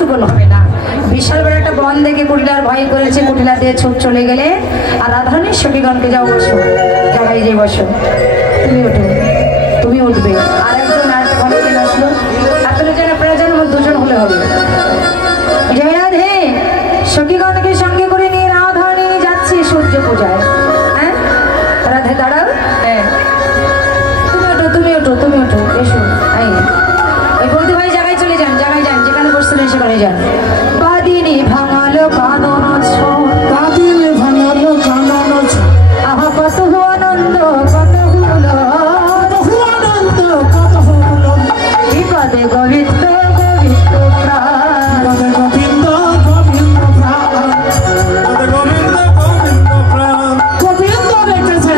সুবল হবে না। বিশাল বড় একটা বন দেখে কুটিলার ভয় করেছে, কুটিলা দিয়ে ছুট চলে গেলে আর রাধারানীর সখীগণকে যাও বসো, জায়গায় যে বসো, তুমি ওঠো, তুমি উঠবে। আর একজন আরেকটা ঘটনা আসলো, আপনাদের জন্য প্রয়োজন দুজন হলে হবে। জয় রাধে। সখীগণকে সঙ্গে করে নিয়ে রাধারানী যাচ্ছে সূর্য পূজায়। হ্যাঁ রাধে দাঁড়াও, হ্যাঁ তুমি ওঠো, তুমি ওঠো, এসো। এই বৌদি ভাই জায়গায় চলে যান, জায়গায় যান, যেখানে বসছিলেন সেখানে যান। বাদিনী ভাঙালো কানন বাদিনী ভাঙালো কানন আহা কত আনন্দ কত হলো আনন্দ কত হলো বিপদে গোবিন্দ গোবিন্দ প্রাণ গোবিন্দ গোবিন্দ প্রাণ গোবিন্দ গোবিন্দ প্রাণ গোবিন্দ রেখেছে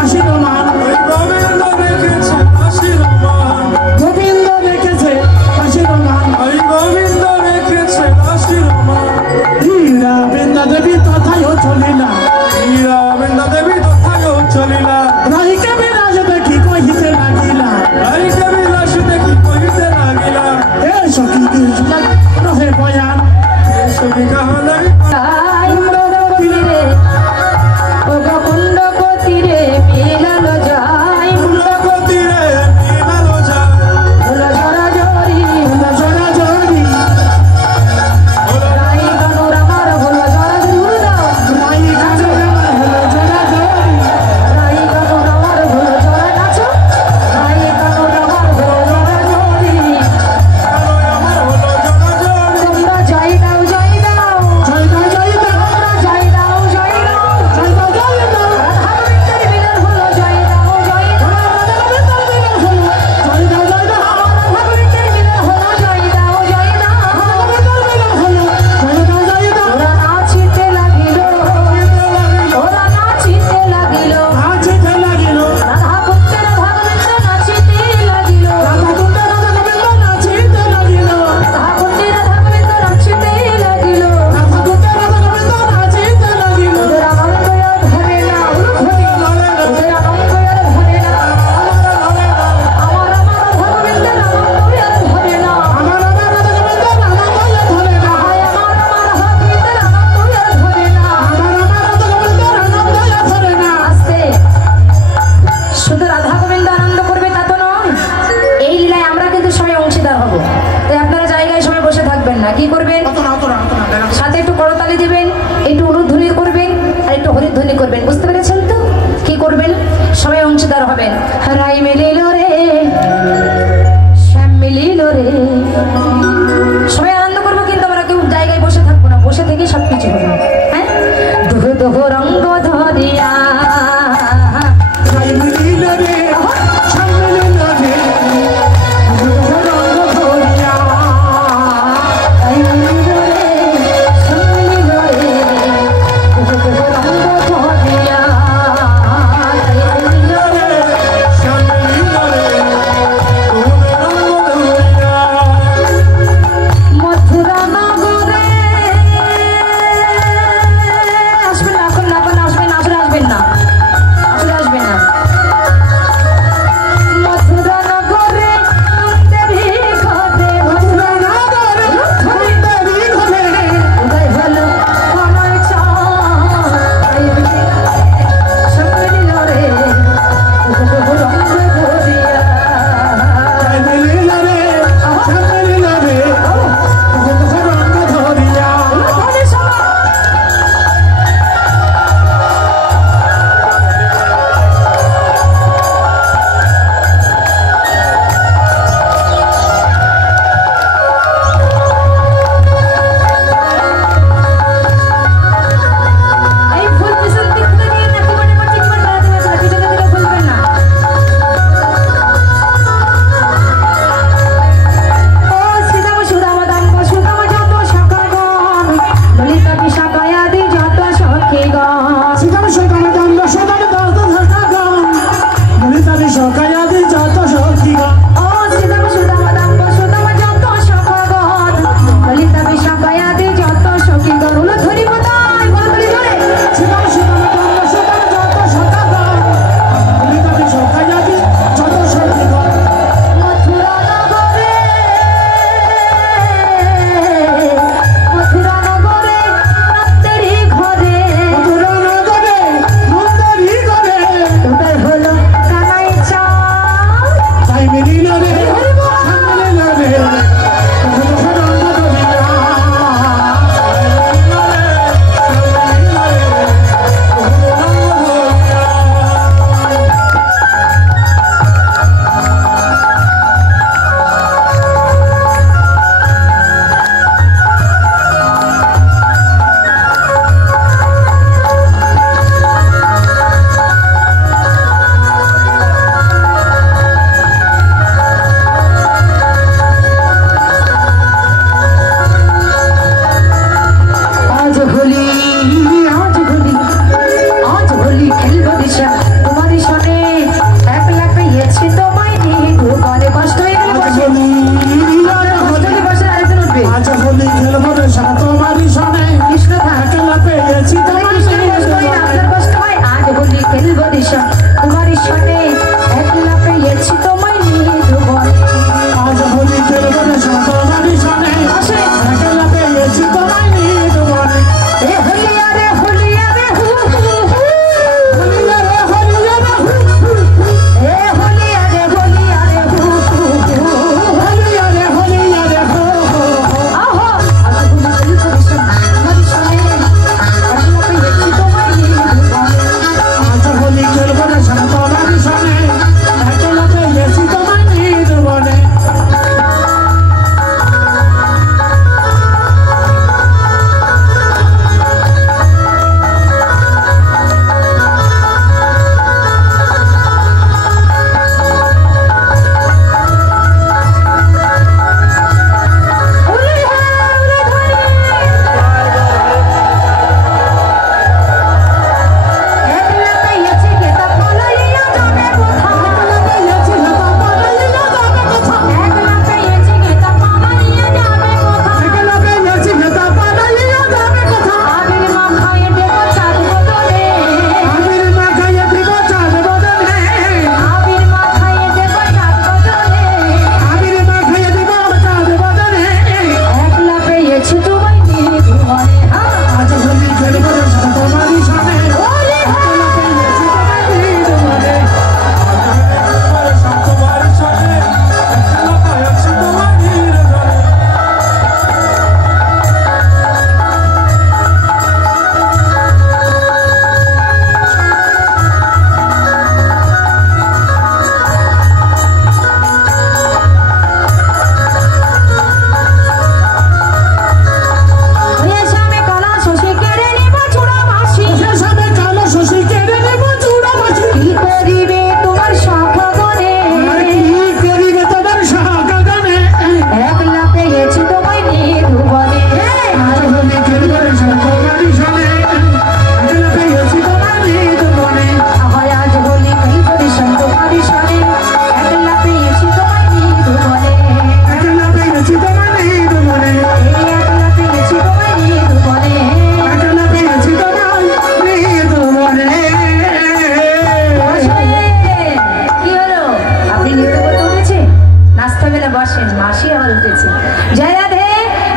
আশীর্বাদ গোবিন্দ রেখেছে আশীর্বাদ গোবিন্দ রেখেছে আশীর্বাদ গোবিন্দ রেখেছে আশীর্বাদ হীরা বৃন্দা দেবী তথায়ও চলিলা হীরা বৃন্দা দেবী তথায়ও চলিলা রাহিকা বিলাস দেখি কহিতে লাগিলা রাহিকা বিলাস দেখি কহিতে লাগিলা এ সখী কৃষ্ণ রহে বয়ান এ সখী কাহলে তীরে ও কুণ্ড তীরে মিলালো যায় কুণ্ড তীরে মিলালো যায় হলো জরা জরি হলো জরা জরি রাই কানুর আমার হলো জরা জরি রাই কানুর আমার হলো জরা জরি রাই কানুর আমার হলো জরা নাচো রাই কানুর আমার হলো জরা জরি কানুর আমার হলো জরা জরি তোমরা জয় দাও জয় দাও জয় দাও জয় দাও তোমরা জয় দাও জয় দাও জয় দাও জয় দাও রাধারানীর মিলন হলো জয় দাও জয় দাও রাধারানীর মিলন হলো জয় দাও জয় দাও রাধারানীর মিলন হলো জয় দাও জয় দাও রাধারানীর মিলন হলো জয় দাও জয় দাও ওরা নাচিতে লাগিল ওরা নাচিতে লাগিল নাচিতে লাগিল রাধা কুণ্ড রাধাগোবিন্দ নাচিতে লাগিল রাধা কুণ্ড রাধাগোবিন্দ নাচিতে লাগিল রাধা কুণ্ড রাধাগোবিন্দ নাচিতে লাগিল রাধা কুণ্ড রাধাগোবিন্দ নাচিতে লাগিল ওদের আনন্দ ধরে না উলুধ্বনি ওদের আনন্দ ধরে না আমার রাধাগোবিন্দের আনন্দ ধরে না আমার রাধাগোবিন্দের আনন্দ ধরে না হায় আমার রাধাগোবিন্দের আনন্দ ধরে না আমার রাধাগোবিন্দের আনন্দ ধরে না আস্তে শুধু রাধা গোবিন্দ আনন্দ করবে তা তো নয়, এই লীলায় আমরা কিন্তু সবাই অংশীদার হব। তাই আপনারা জায়গায় সবাই বসে থাকবেন না, কি করবেন সাথে একটু করতালি দিবেন, একটু উলুধ্বনি করবেন আর একটু হরিধ্বনি করবেন, বুঝতে পেরেছেন তো? কি করবেন? সবাই অংশীদার হবেন। রাই মিলিল রে শ্যাম মিলিল রে, সবাই আনন্দ করবো, কিন্তু আমরা কেউ জায়গায় বসে থাকবো না, বসে থেকে সবকিছু হবে। হ্যাঁ দুহ দুহ রঙ্গ ধরিয়া রাই মিলিল রে শ্যাম মিলিল রে দুহ দুহ রঙ্গ ধরিয়া রাই মিলিল রে শ্যাম মিলিল রে দুহ দুহ রঙ্গ ধরিয়া রাই মিলিল রে শ্যাম মিলিল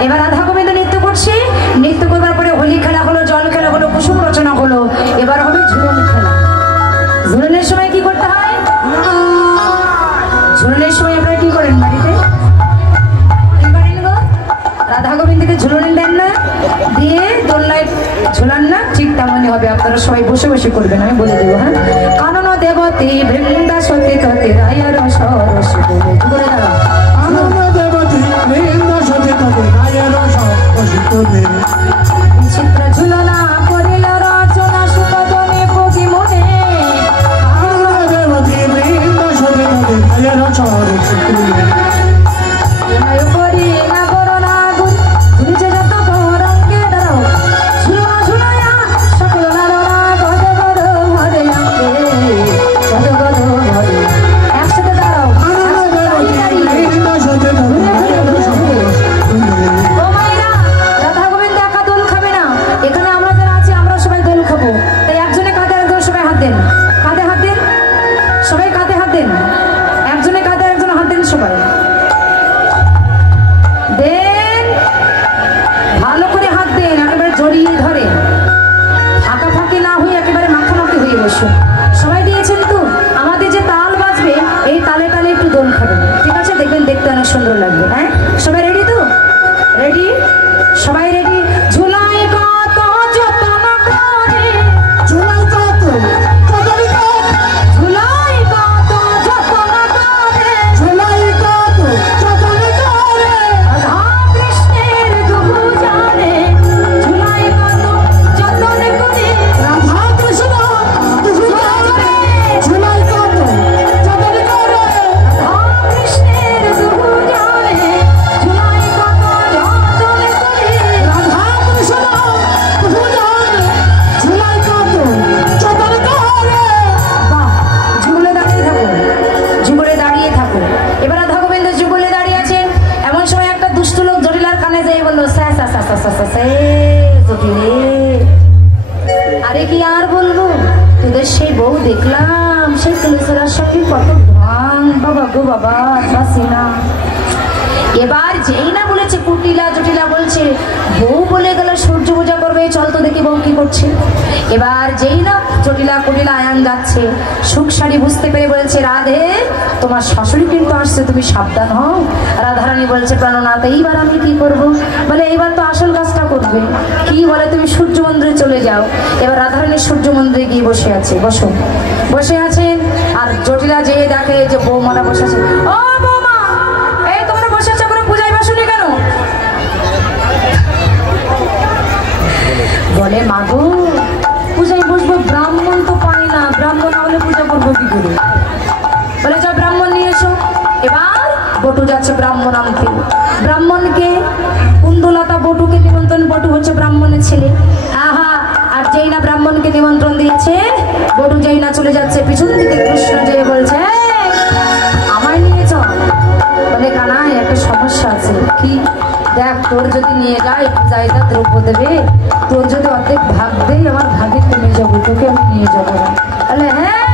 এবার রাধা গোবিন্দ নৃত্য করছে, নৃত্য করবার পরে হোলি খেলা হলো, জল খেলা হলো, কুসুম রচনা হলো, এবার হবে ঝুলন খেলা। ঝুলনের সময় কি করতে হয়? ঝুলনের সময় আপনারা কি করেন বাড়িতে? রাধা গোবিন্দকে ঝুলন দেন না, দিয়ে দোলনায় ঝুলান না, ঠিক তেমনই হবে। আপনারা সবাই বসে বসে করবেন, আমি বলে দেবো। হ্যাঁ, কানন দেবতী বৃন্দা সতী ততে রায়ের সরস করে দাঁড়াও। কানন দেবতী বৃন্দা সতী ততে রায়ের সরস চিত্র ঝুলনা করিল রচনা সুপদনে পগি মনে। কানন দেবতী বৃন্দা সতী ততে রায়ের সরস করি না করো না গুণ ঝুলিছে যত রঙ্গে দাঁড়াও। ঝুলনা ঝুলাইয়া সকল নাররা গদ গদ ভরে আঁকে, গদ গদ ভরে। একসাথে দাঁড়াও। ও মায়েরা, রাধা গোবিন্দ একা দোল খাবে না, এখানে আমরা যারা আছি আমরা সবাই দোল খাবো। তাই একজনে কাঁধে একজন সবাই হাত দেন, কাঁধে হাত দেন, সবাই কাঁধে হাত দেন, একজনে কাঁধে একজন হাত দেন, সবাই দেন, ভালো করে হাত দেন, একেবারে জড়িয়ে ধরে, ফাঁকা ফাঁকি না হয়ে একেবারে মাখামাখি হয়ে বসুন। সবাই দিয়েছেন তো? আমাদের যে তাল বাজবে এই তালে তালে একটু দোল খাবেন, ঠিক আছে? দেখবেন দেখতে অনেক সুন্দর লাগবে। হ্যাঁ, সবাই রেডি তো? রেডি? সবাই রেডি? ঝুলাই কত যত্ন করে, ঝুলাই কত কদলি কত, ঝুলাই কত যত্ন করে, ঝুলাই কত কদলি করে, রাধা কৃষ্ণের দুহু জানে, ঝুলাই কত যত্ন করে, রাধা কৃষ্ণ দুহু জানে, ঝুলাই কত কদলি করে, রাধা কৃষ্ণের দুহু জানে, ঝুলাই কত যত্ন করে। রাধা কৃষ্ণ দুহু জানে, ঝুলাই কত কদলি করে। বাহ, যুগলে দাঁড়িয়ে থাকো, যুগলে দাঁড়িয়ে থাকো। এবার রাধা গোবিন্দ যুগলে দাঁড়িয়ে আছেন, এমন সময় একটা দুষ্ট লোক জটিলার কানে যেয়ে বললো, স্যা স্যা স্যা স্যা স্যা স্যা, জটিলে। আরে কি আর বলবো, তোদের সেই বউ দেখলাম, সেই তুলসরার সঙ্গে কত ভাঙ, বাবা গো বাবা, বাসি না। এবার যেই না বলেছে কুটিলা জটিলা বলছে, বউ বলে গেল সূর্য পূজা করবে, চল তো দেখি বউ কি করছে। এবার যেই না জটিলা কুটিলা আয়ান যাচ্ছে, সুখ শাড়ি বুঝতে পেরে বলছে, রাধে তোমার শাশুড়ি কিন্তু আসছে, তুমি সাবধান হও। রাধারানী বলছে, প্রাণনাথ এইবার আমি কি করব? বলে এইবার তো আসল কাজটা করবে। কি বলে, তুমি সূর্য মন্দিরে চলে যাও। এবার রাধারানী সূর্য মন্দিরে গিয়ে বসে আছে, বসো, বসে আছেন। আর জটিলা যেয়ে দেখে যে বৌমারা বসে আছে। ও বৌমা, এই তোমরা বসে আছো, কোনো পূজায় বসুনি কেন? বলে, মাগো পূজায় বসবো, ব্রাহ্মণ তো পাই না, ব্রাহ্মণ না হলে পূজা করবো কি করে? বলে, যাও ব্রাহ্মণ নিয়ে এসো। এবার বটু যাচ্ছে ব্রাহ্মণ আনতে। ব্রাহ্মণকে কুন্দলতা বটুকে নিমন্ত্রণ, বটু হচ্ছে ব্রাহ্মণের ছেলে। আহা, আর যেই না ব্রাহ্মণকে নিমন্ত্রণ দিয়েছে, বটু যেই না চলে যাচ্ছে, পিছন দিকে কৃষ্ণ যেয়ে বলছে, আমায় নিয়ে চল। বলে, কানাই একটা সমস্যা আছে। কি? দেখ, তোর যদি নিয়ে যায় জায়গা দ্রব্য দেবে, তোর যদি অর্ধেক ভাগ দেই আমার ভাগে কমে যাবো, তোকে আমি নিয়ে যাবো না। তাহলে হ্যাঁ,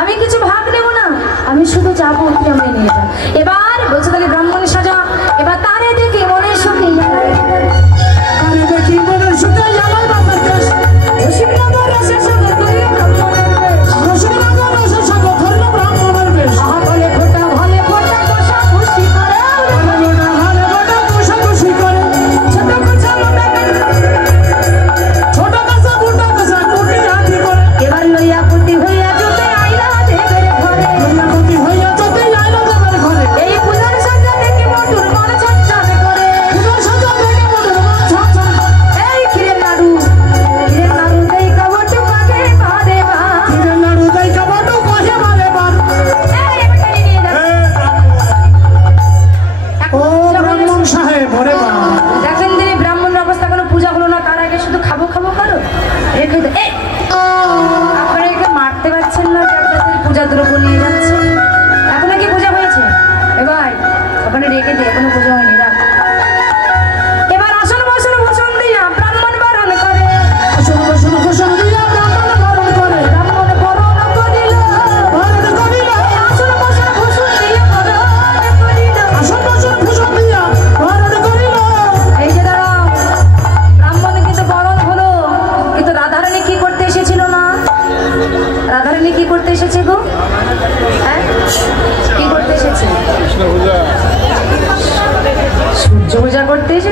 আমি কিছু ভাগ নেবো না, আমি শুধু যাবো, তুই আমি নিয়ে যা। এবার বলছে, তাহলে ব্রাহ্মণ সাজা। এবার তারে দেখি মনে সুখী, আরে দেখি মনের সুখে আমার বাবার দেশ, রসিকনগর রসের সঙ্গে তুই ব্রাহ্মণের বেশ। রসিকনগর রসের সঙ্গে ধরল ব্রাহ্মণের বেশ। ভালে ফোটা কষা খুশি করে, ভালো না ভালো গোটা কষাকষি করে, ছোট কুচা মোটা ছোট কাঁচা মোটা কাঁচা কুটি হাতি করে, এবার লইয়া কুটি হইয়া জুতে আইলা দেবের ঘরে। কুটি হইয়া চোখে আইলো দেবের ঘরে, এই পূজার সাজা দেখে মধুর মন ছটছট করে, পূজার সাজা দেখে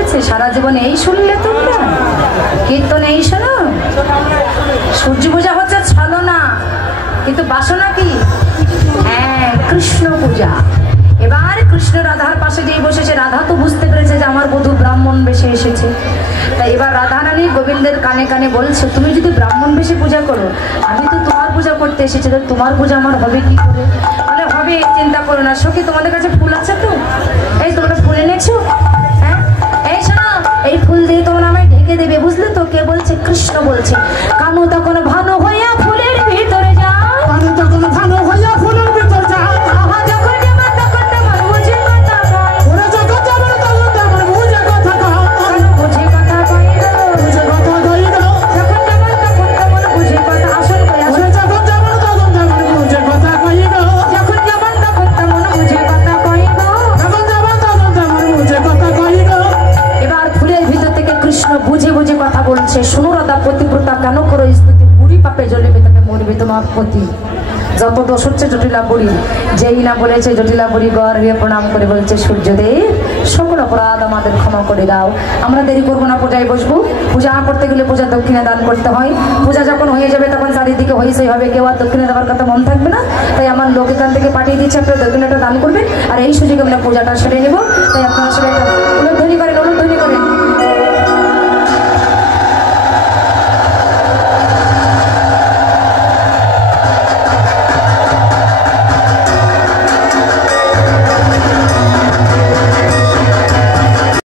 হয়েছে? সারা জীবন এই শুনলে তোমরা? কীর্তন এই শোনো? সূর্য পূজা হচ্ছে ছলনা, কিন্তু বাসনা কি? হ্যাঁ, কৃষ্ণ পূজা। এবার কৃষ্ণ রাধার পাশে যেই বসেছে, রাধা তো বুঝতে পেরেছে যে আমার বধূ ব্রাহ্মণ বেশে এসেছে। তাই এবার রাধা রানী গোবিন্দের কানে কানে বলছে, তুমি যদি ব্রাহ্মণ বেশে পূজা করো, আমি তো তোমার পূজা করতে এসেছি, তো তোমার পূজা আমার হবে কি করে? বলে হবে, চিন্তা করো না। সখী, তোমাদের কাছে ফুল আছে তো? এই তোমরা ফুল এনেছো? হ্যাঁ, এই শোনো, এই ফুল দিয়ে তোমরা আমায় ঢেকে দেবে, বুঝলে তো? কে বলছে? কৃষ্ণ বলছে। কানু তখন ভানু হইয়া ফুলের ভিতরে যায়, কানু তখন ভানু হইয়া ফুলের ভিতর যায়, আহা যখন যেমন তখন তেমন বুঝে কথা কয়, ওরা যখন যেমন তখন তেমন বুঝে কথা কয়, কানু বুঝে কথা কয় গো, বুঝে কথা কই গো, যখন যেমন তখন তেমন বুঝে কথা। আসল কই, আসল। ওরা যখন যেমন তখন তেমন বুঝে কথা কই গো, যখন যেমন তখন তেমন বুঝে কথা কয় গো, যখন যেমন তখন তেমন বুঝে কথা কই গো। এবার ফুলের ভিতর থেকে কৃষ্ণ বুঝে বুঝে কথা বলছে। শুনো রাধা পতিব্রতা, কেন করো স্তুতি? বুড়ি পাপে জ্বলিবে, তাকে মরবে তোমার পতি। যত দোষ হচ্ছে জটিলা বুড়ি, যেই না বলেছে জটিলা বুড়ি গড় হয়ে প্রণাম করে বলছে, সূর্যদেব সকল অপরাধ আমাদের ক্ষমা করে দাও, আমরা দেরি করবো না, পূজায় বসবো। পূজা করতে গেলে পূজা দক্ষিণা দান করতে হয়। পূজা যখন হয়ে যাবে তখন চারিদিকে হয়েছেই হবে, কেউ আর দক্ষিণা দেওয়ার কথা মন থাকবে না। তাই আমার লোক এখান থেকে পাঠিয়ে দিচ্ছে, আপনারা দক্ষিণাটা দান করবেন। আর এই সুযোগে আমরা পূজাটা সেরে নেব। তাই আপনারা সবাই উলুধ্বনি করেন, উলুধ্বনি করেন।